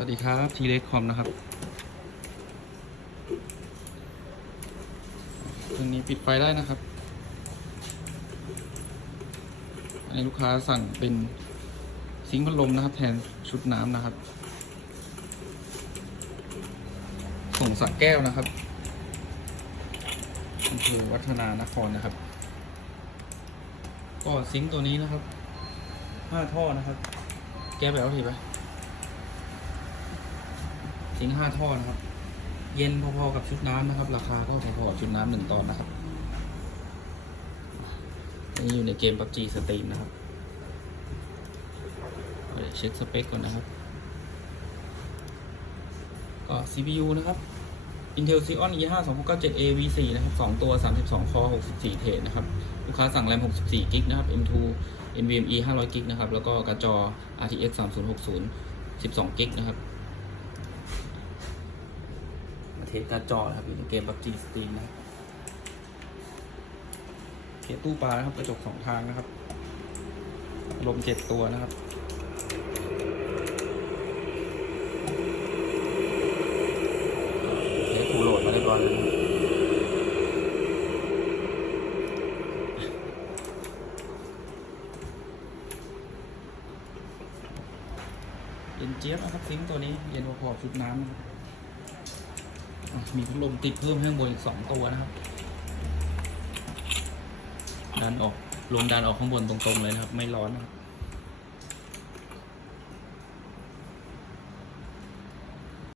วัสดีครับทีเล็กคอมนะครับเครื่องนี้ปิดไฟได้นะครับอันนี้ลูกค้าสั่งเป็นซิงค์พัดลมนะครับ แทนชุดน้ำนะครับ ส่งสักแก้วนะครับอำเภอวัฒนานครนะครับ ก็ซิงค์ตัวนี้นะครับห้าท่อนะครับ แก้ไปแล้วทีไป ซิงค์ห้าท่อนะครับ เย็นพอๆกับชุดน้ำนะครับ ราคาก็พอๆกับชุดน้ำหนึ่งตอนนะครับอันนี้อยู่ในเกม PUBG Steam นะครับเดี๋ยวเช็คสเปคก่อนนะครับ ก็ CPU นะครับ Intel Xeon E5 2697A V4 นะครับ 2 ตัว 32 คอ 64 เทรดนะครับ ลูกค้าสั่งแรม 64 กิกนะครับ M2 NVMe 500 กิกนะครับ แล้วก็การ์จอ RTX 3060 12 กิกนะครับ เทสการ์ดจอนะครับอยู่ในเกม PUBG Steam นะเคตู้ปลานะครับกระจกสองทางนะครับ ลมเจ็ดตัวนะครับเทสฟูลโหลดมาเรียบร้อยแล้วนเย็นเจี๊ยบนะครับซิงตัวนี้เย็นพอๆชุดน้ำนะครับ มีพัดลมติดเพิ่มข้างบนอีกสองตัวนะครับ ดันออกลมดันออกข้างบนตรงๆเลยนะครับ ไม่ร้อนนะครับ